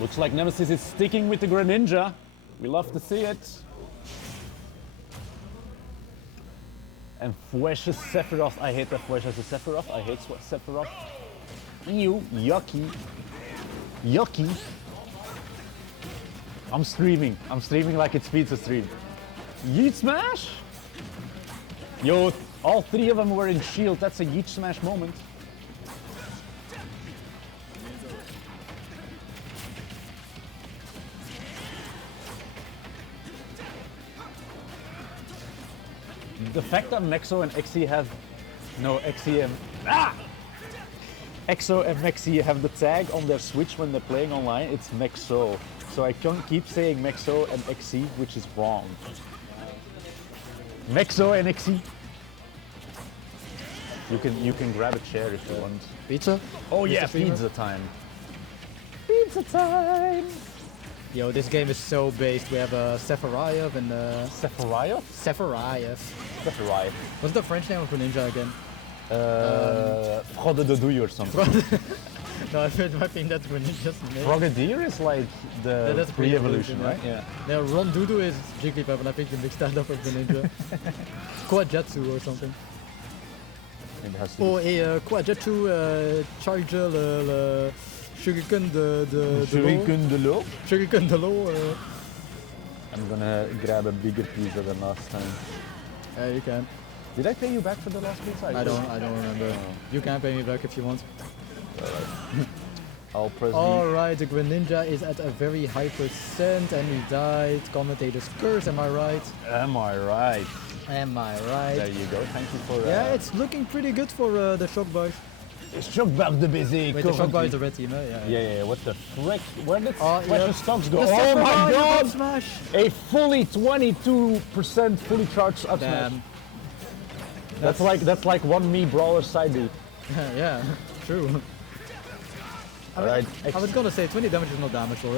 Looks like Nemesis is sticking with the Greninja. We love to see it. And Fwesh's Sephiroth. I hate that Fwesh has a Sephiroth. I hate Sephiroth. Ew, yucky. Yucky. I'm streaming. I'm streaming like it's pizza stream. Yeet smash? Yo, all three of them were in shield. That's a yeet smash moment. The fact that Mexo and Xe have... No, Xe and... Ah! Exo and Mexi have the tag on their Switch when they're playing online, it's Mexo. So I can't keep saying Mexo and Xe, which is wrong. Mexo and Xe. You can grab a chair if you want. Pizza? Oh yeah, pizza time. Pizza time! Yo, this game is so based. We have Sephiroth and Sephiroth? Sephiroth. Sephiroth. What's the French name of Greninja again? Frode de Douille or something. No, I think that's Greninja's name. Frogadier is like the that's pre-evolution, right? Yeah. No, Ron Doodoo is Jigglypuff, and I think you mixed that up with Greninja. Quadjutsu or something. Oh, et Quadjutsu Charger le Shuriken de Shuriken de l'eau? Shuriken de l'eau. I'm gonna grab a bigger pizza than last time. Yeah, you can. Did I pay you back for the last pizza? I don't remember. Oh. You can pay me back if you want. I'll press Alright, the Greninja is at a very high percent and he died. Commentator's curse, am I right? Am I right? Am I right? There you go, thank you for... Yeah, it's looking pretty good for the Chokbar. Chokbar de baiser. Wait, the Chokbar is the red team, eh? Yeah, what the frick? Where did the stocks go? The oh my god! Smash. A fully 22% fully charged up smash. That's like one me brawler side beat. Yeah, true. I was gonna say 20 damage is not damage for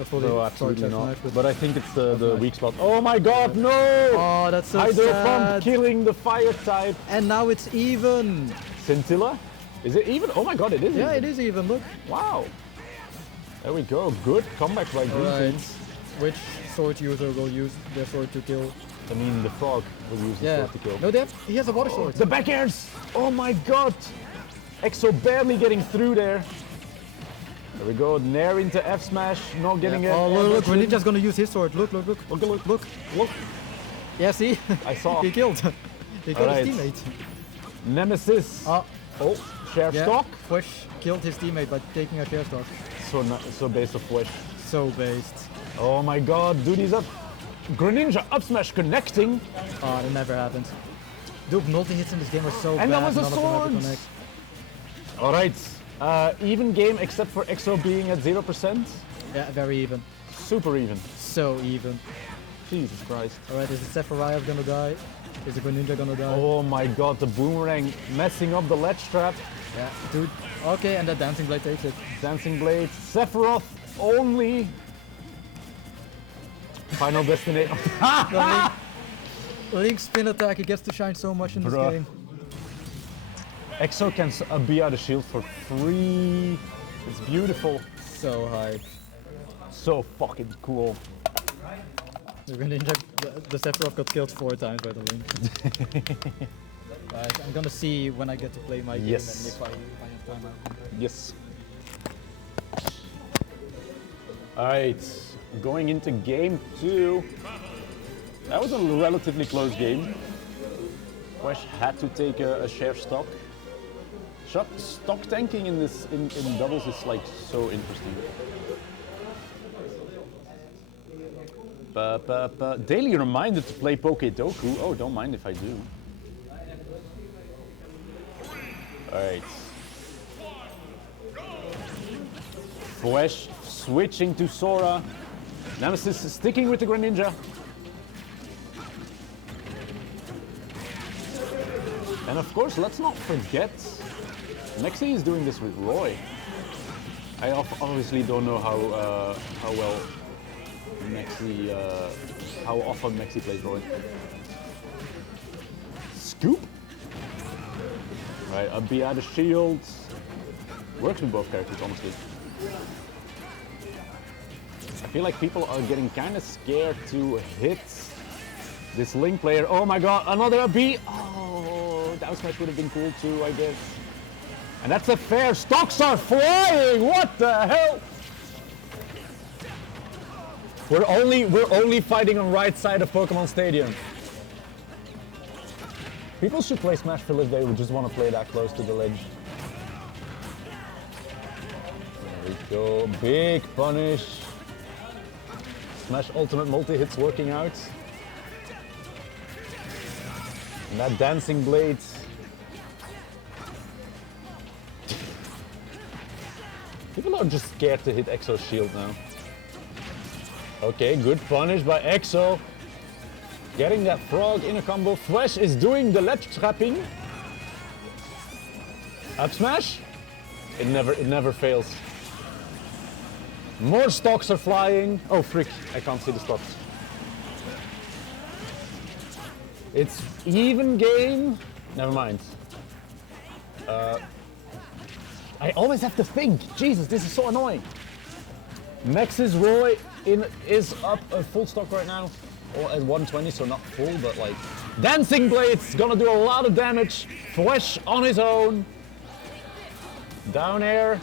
a fully absolutely not. Smash, but I think it's the weak spot. Oh my god, no! Oh, that's so sad. Pump killing the fire type. And now it's even. Scintilla? Is it even? Oh my god, it is even. Yeah, it is even, look. Wow. There we go, good comeback by Green Team. Which sword user will use their sword to kill? I mean, the frog will use the sword to kill. No, he has a water sword. The back airs! Oh my god! Exo barely getting through there. There we go, Nair into F smash, not getting it. Oh, look, Greninja's gonna use his sword. Look. Look. Yeah, see? I saw. He killed. He killed his teammate. Nemesis. Oh, share stock. Fwesh killed his teammate by taking a share stock. So based of Fwesh. So based. Oh my god, dude, he's up. Greninja up smash connecting. Oh, that never happened. Dude, multi-hits in this game are so bad. And that was a sword! Alright, even game except for Exo being at 0%. Yeah, very even. Super even. So even. Jesus Christ. Alright, is the Sephiroth gonna die? Is the Greninja gonna die? Oh my god, the boomerang messing up the ledge trap. Yeah, dude. Okay, and the Dancing Blade takes it. Dancing Blade, Sephiroth only. Final destination. Link spin attack, he gets to shine so much in this game. Exo can be out of shield for free. It's beautiful. So hype. So fucking cool. The Greninja, the Sephiroth got killed 4 times by the Link. Right, I'm gonna see when I get to play my game and if I have time out. Yes. Alright, going into game 2. That was a relatively close game. Wesh had to take a share stock. Stock tanking in doubles is like so interesting. Daily reminded to play Pokédoku. Oh, don't mind if I do. Alright. Fwesh switching to Sora. Nemesis is sticking with the Greninja. And of course, let's not forget, Mexi is doing this with Roy. I obviously don't know how well Mexi, how often Mexi plays Roy. Scoop. Right, a Beata shield. Works with both characters, honestly. feel like people are getting kind of scared to hit this Link player. Oh my god, another B! Oh, down smash would have been cool too, I guess. And that's a fair. Stocks are flying! What the hell? We're only fighting on right side of Pokemon Stadium. People should play Smash Fill if they would just want to play that close to the ledge. There we go, big punish. Smash Ultimate multi-hits working out. And that Dancing Blade. People are just scared to hit Exo's shield now. Okay, good punish by Exo. Getting that frog in a combo. Thresh is doing the ledge trapping. Up smash. It never fails. More stocks are flying. Oh frick, I can't see the stocks. It's even game. Never mind. I always have to think. Jesus, this is so annoying. Max's Roy is up a full stock right now. Or at 120, so not full, but like... Dancing Blade's gonna do a lot of damage. Thresh on his own. Down air.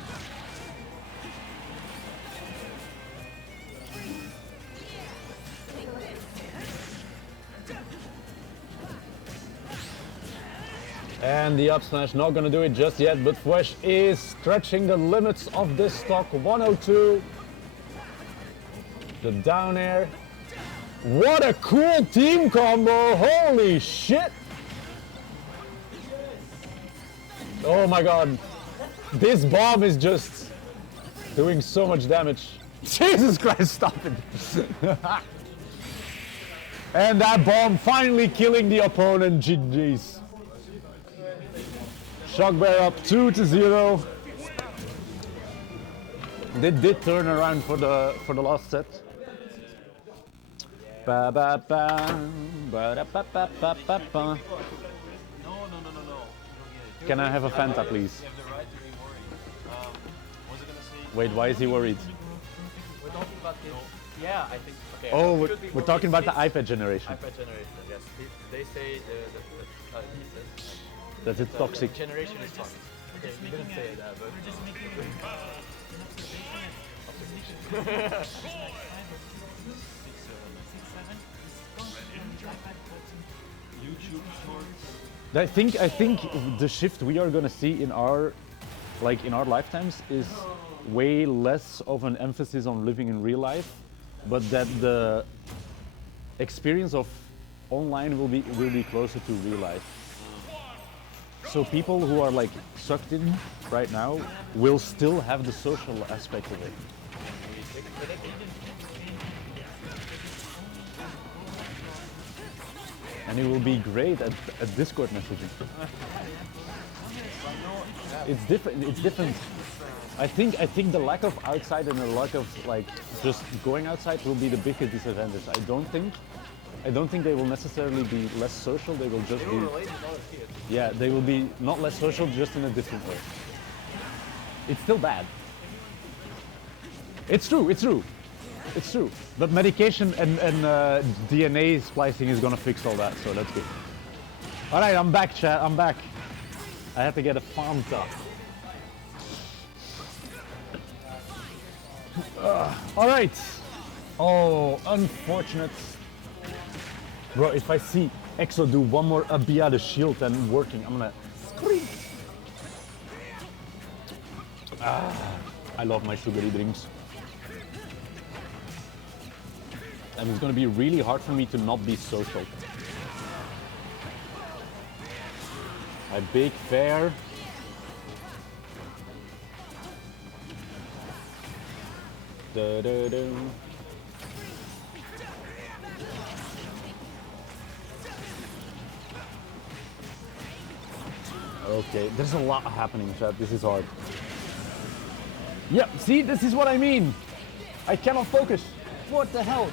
And the up smash not gonna do it just yet, but Thresh is stretching the limits of this stock. 102. The down air. What a cool team combo! Holy shit! Oh my god. This bomb is just doing so much damage. Jesus Christ, stop it! And that bomb finally killing the opponent. GG's. Chokbar up 2-0. They did turn around for the last set. Ba ba ba ba da ba ba ba ba ba. No. Can I have a Fanta, please? You have the right to be worried. What was I gonna say? Wait, why is he worried? We're talking about this. Yeah, I think. Okay. Oh, we're talking about the iPad generation. iPad generation. Yes. They say he says That it's toxic. generation is toxic. Okay, we didn't say that, but. I think the shift we are gonna see in our lifetimes is way less of an emphasis on living in real life, but that the experience of online will be closer to real life. So people who are like sucked in right now will still have the social aspect of it. And it will be great at Discord messaging. It's different. I think the lack of outside and the lack of like just going outside will be the biggest disadvantage. I don't think they will necessarily be less social. They will just be. Yeah, they will be not less social, just in a different way. It's still bad. It's true. But medication and DNA splicing is gonna fix all that, so that's good. All right, I'm back, chat. I'm back. I had to get a Fanta. All right. Oh, unfortunate. Bro, if I see Exo do one more Abia the shield and working, I'm gonna scream. I love my sugary drinks. And it's gonna be really hard for me to not be social. A big fair. Da-da-da. Okay, there's a lot happening, chat. This is hard. Yep, see, this is what I mean. I cannot focus. What the hell?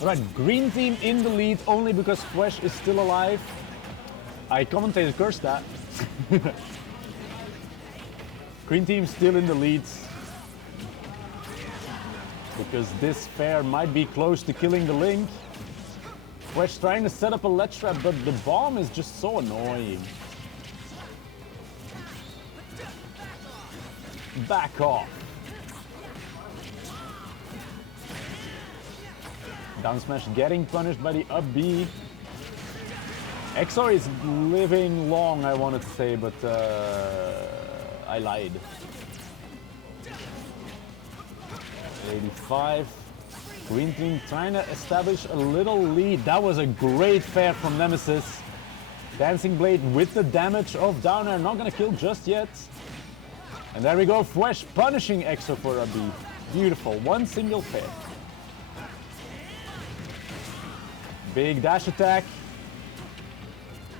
All right, green team in the lead only because Thresh is still alive. I commentated cursed that. Green team still in the lead. because this fair might be close to killing the Link. Wesh trying to set up a ledge trap, but the bomb is just so annoying. Back off. Down smash getting punished by the up B. XR is living long, I wanted to say, but I lied. 85. Green team trying to establish a little lead. That was a great fair from Nemesis. Dancing Blade with the damage of down air. Not gonna kill just yet. And there we go. Fwesh punishing EXO for a B. Beautiful. One single fair. Big dash attack.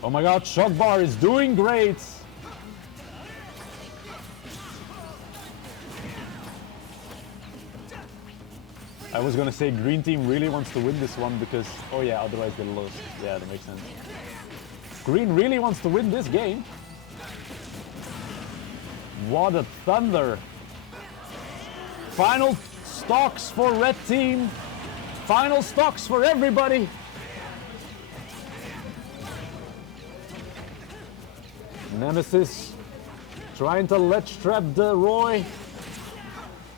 Oh my god, Chokbar is doing great. I was gonna say green team really wants to win this one because, oh yeah, otherwise they lose. Yeah, that makes sense. Green really wants to win this game. What a thunder. Final stocks for red team. Final stocks for everybody. Nemesis trying to ledge trap the Roy.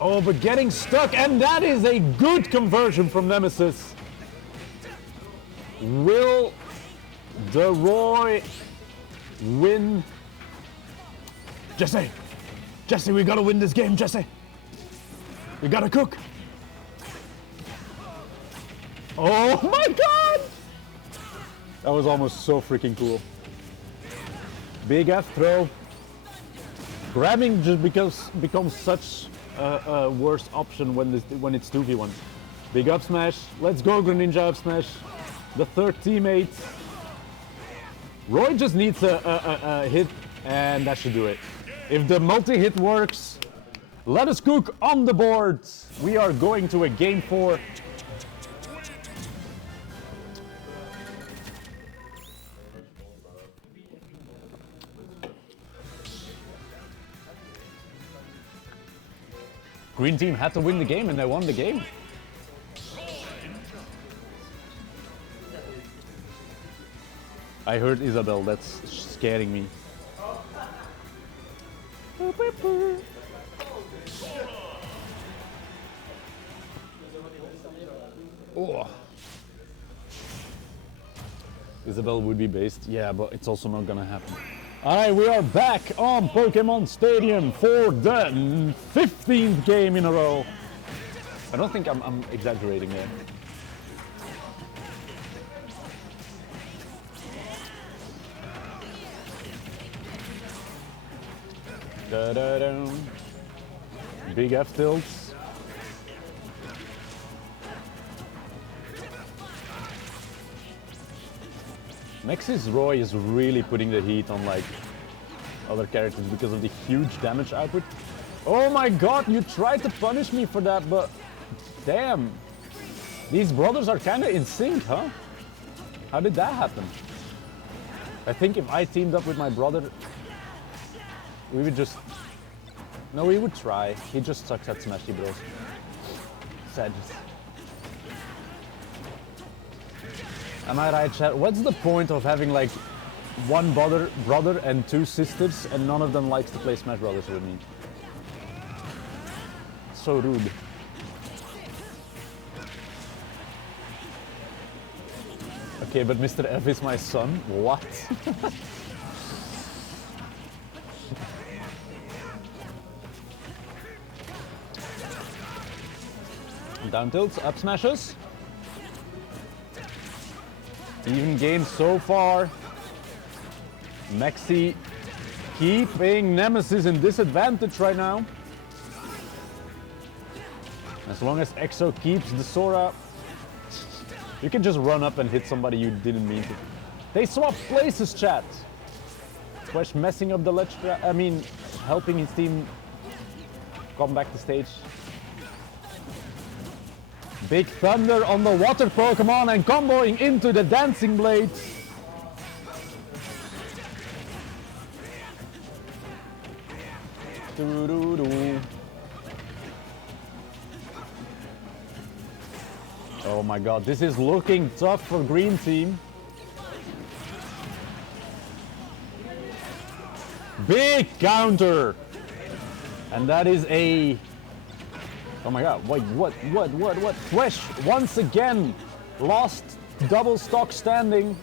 Oh, but getting stuck, and that is a good conversion from Nemesis. Will the Roy win? Jesse, we gotta win this game, Jesse. We gotta cook. Oh my god! That was almost so freaking cool. Big F throw. Grabbing just becomes such a worse option when it's 2v1. Big up smash. Let's go, Greninja up smash. The third teammate. Roy just needs a hit, and that should do it. If the multi-hit works, let us cook on the board. We are going to a game 4. Green team had to win the game, and they won the game. I heard Isabel, that's scaring me. Oh. Isabel would be based, yeah, but it's also not gonna happen. Alright, we are back on Pokemon Stadium for the 15th game in a row. I don't think I'm exaggerating there. Da-da-dum. Big F tilts. Nexus Roy is really putting the heat on like other characters because of the huge damage output. Oh my god, you tried to punish me for that, but damn. These brothers are kind of in sync, huh? How did that happen? I think if I teamed up with my brother, we would just... No, we would try. He just sucks at Smashy Bros. Sad. Am I right, chat? What's the point of having like one brother and 2 sisters and none of them likes to play Smash Brothers with me? So rude. Okay, but Mr. F is my son? What? Down tilts, up smashes. Even game so far. Mexi keeping Nemesis in disadvantage right now. As long as EXO keeps the Sora, you can just run up and hit somebody you didn't mean to. They swap places, chat. Quest messing up the ledge trap. I mean, helping his team come back to stage. Big Thunder on the water Pokemon and comboing into the Dancing Blade. Oh my god, this is looking tough for green team. Big counter! And that is a... Oh my god, wait, what? Fwesh, once again, lost double stock standing.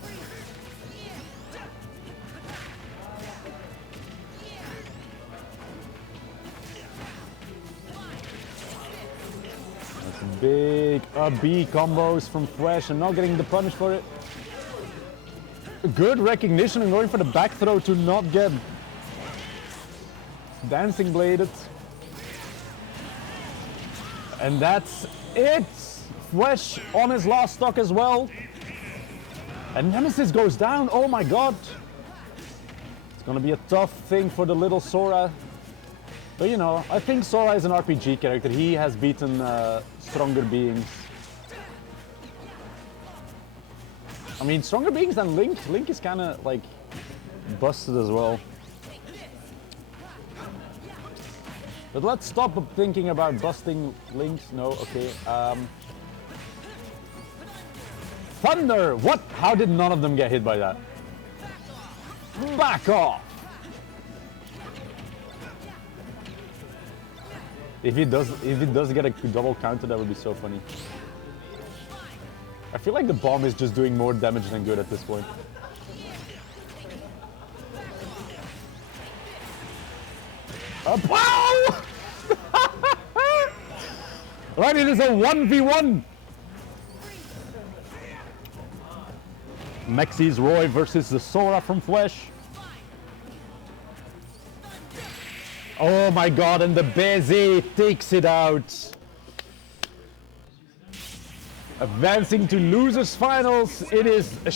Big B combos from Fwesh and not getting the punish for it. Good recognition and going for the back throw to not get dancing bladed. And that's it. Fwesh on his last stock as well. And Nemesis goes down. Oh my god. It's gonna be a tough thing for the little Sora. But you know, I think Sora is an RPG character. He has beaten stronger beings. I mean, stronger beings than Link. Link is kind of like busted as well. But let's stop thinking about busting Links. No, okay. Thunder! What? How did none of them get hit by that? Back off! If he does get a double counter, that would be so funny. I feel like the bomb is just doing more damage than good at this point. Wow! Right, it is a 1v1. Mexi's Roy versus the Sora from Fwesh. Oh my god, and the Beze takes it out. Advancing to losers finals, it is a